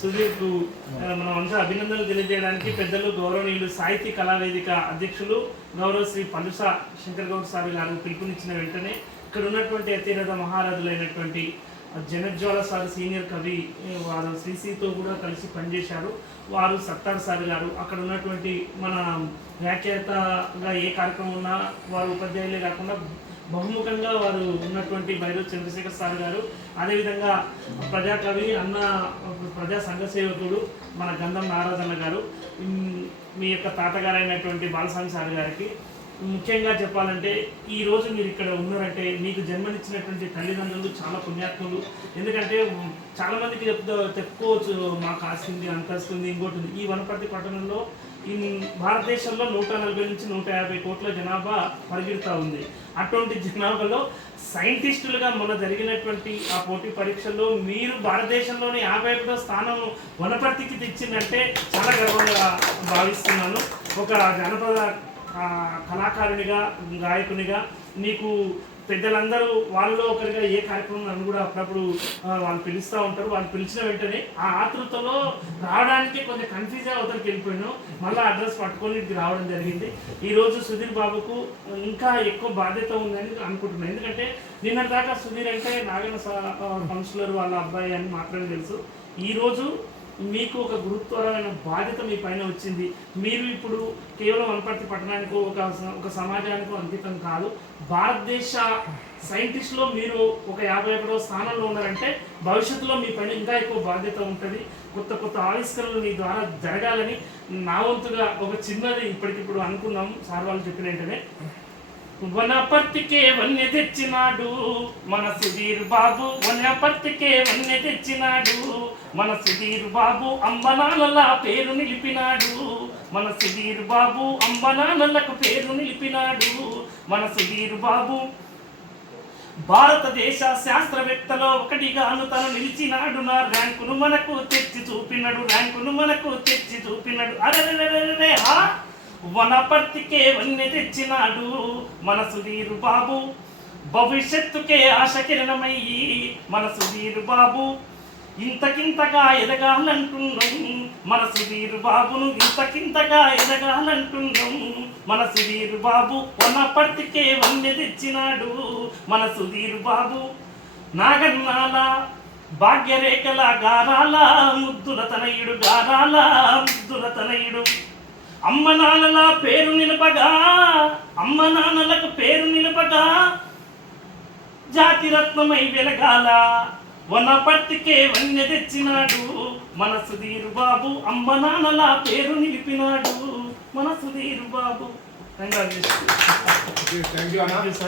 సుధీర్కు మనం అంతా అభినందనలు తెలియజేయడానికి పెద్దలు గౌరవనీయులు సాహితీ కళావేదిక అధ్యక్షులు గౌరవ శ్రీ పలుస శంకర్ గౌడ్ సార్ గారు పిలుపునిచ్చిన వెంటనే ఇక్కడ ఉన్నటువంటి అతిరథ మహారాజులైనటువంటి జనజ్వాల సార్ సీనియర్ కవి వారు శ్రీశ్రీతో కూడా కలిసి పనిచేశారు. వారు సత్తార్ సార్ గారు. అక్కడ ఉన్నటువంటి మన వ్యాఖ్యాతగా ఏ కార్యక్రమం ఉన్నా వారు ఉపాధ్యాయులే కాకుండా బహుముఖంగా వారు ఉన్నటువంటి భైరవ్ చంద్రశేఖర్ సార్ గారు అదేవిధంగా ప్రజాకవి అన్న ప్రజా సంఘ సేవకుడు మన గంధం నారాజన్న గారు మీ యొక్క తాతగారైనటువంటి బాలస్వామి సార్ గారికి. ముఖ్యంగా చెప్పాలంటే ఈ రోజు మీరు ఇక్కడ ఉన్నారంటే మీకు జన్మనిచ్చినటువంటి తల్లిదండ్రులు చాలా పుణ్యాత్ములు. ఎందుకంటే చాలామందికి చాలా మందికి చెప్తా చెప్పుకోవచ్చు మాకు ఆస్తుంది అంతస్తుంది ఇంకోటి ఈ వనపర్తి పట్టణంలో ఈ భారతదేశంలో నూట నలభై నుంచి నూట యాభై కోట్ల జనాభా పరిగెడుతూ ఉంది. అటువంటి జనాభాలో సైంటిస్టులుగా మొన్న జరిగినటువంటి ఆ పోటీ పరీక్షల్లో మీరు భారతదేశంలోని యాభై ఒకటో స్థానం వనపర్తికి తెచ్చిందంటే చాలా గర్వంగా భావిస్తున్నాను. ఒక జానపద కళాకారునిగా గాయకునిగా నీకు పెద్దలందరూ వాళ్ళలో ఒకరిగా ఏ కార్యక్రమం అని కూడా అప్పుడప్పుడు వాళ్ళు పిలుస్తూ ఉంటారు. వాళ్ళు పిలిచిన వెంటనే ఆ ఆతృతలో రావడానికి కొంచెం కన్ఫ్యూజ్ అవతలకి వెళ్ళిపోయాను. మళ్ళీ అడ్రస్ పట్టుకొని ఇక్కడికి రావడం జరిగింది. ఈరోజు సుధీర్ బాబుకు ఇంకా ఎక్కువ బాధ్యత ఉందని అనుకుంటున్నాను ఎందుకంటే నిన్న దాకా సుధీర్ అంటే నాగన కౌన్సిలర్ వాళ్ళ అబ్బాయి అని మాత్రమే తెలుసు. ఈరోజు మీకు ఒక గురుత్వరమైన బాధ్యత మీ పైన వచ్చింది. మీరు ఇప్పుడు కేవలం వనపర్తి పట్టణానికి ఒక ఒక సమాజానికి అంకితం కాదు. భారతదేశ సైంటిస్ట్లో మీరు ఒక యాభై ఒకటో స్థానంలో ఉన్నారంటే భవిష్యత్తులో మీ పని ఇంకా ఎక్కువ బాధ్యత ఉంటుంది. కొత్త కొత్త ఆవిష్కరణలు మీ ద్వారా జరగాలని నా వంతుగా ఒక చిన్నది ఇప్పటికిప్పుడు అనుకున్నాం సార్ వాళ్ళు చెప్పిన వెంటనే వనపర్తికే వన్య తెచ్చినాడు. మన సుధీర్ బాబు వనపర్తికే వన్య తెచ్చినాడు. మన సుధీర్ బాబు అంబనాలల పేరు నిలిపినాడు. మన సుధీర్ బాబు అంబనాలలకు పేరు నిలిపినాడు. మన సుధీర్ బాబు భారతదేశ శాస్త్రవేత్తలో ఒకటిగాను తను నిలిచినాడు. నా ర్యాంకును మనకు తెచ్చి చూపినాడు ర్యాంకును మనకు తెచ్చి చూపినాడు. అరే వనపర్తికే వన్నె తెచ్చినాడు మన సుధీరు బాబు. భవిష్యత్తుకే ఆశ కిరణమయ్యి మన సుధీరు బాబు. ఇంతకింతగా ఎదగాలంటున్నాం మన సుధీర్ బాబును. ఇంతకింతగా ఎదగాలంటున్నాం మన సుధీర్ బాబు. వనపర్తికే వన్నె తెచ్చినాడు మన సుధీర్ బాబు. నాగన్నాల భాగ్యరేఖల గారాల ముద్దుల తనయుడు గారాల ముద్దుల తనయుడు. అమ్మ నాన్నల పేరు నిలపగా అమ్మ నాన్నలకు పేరు నిలపగా జాతిరత్నమై వెలగాల వనపర్తికే వన్నె తెచ్చినాడు. మన సుధీర్ బాబు అమ్మ నాన్నల పేరు నిలిపినాడు. మన సుధీర్ బాబు.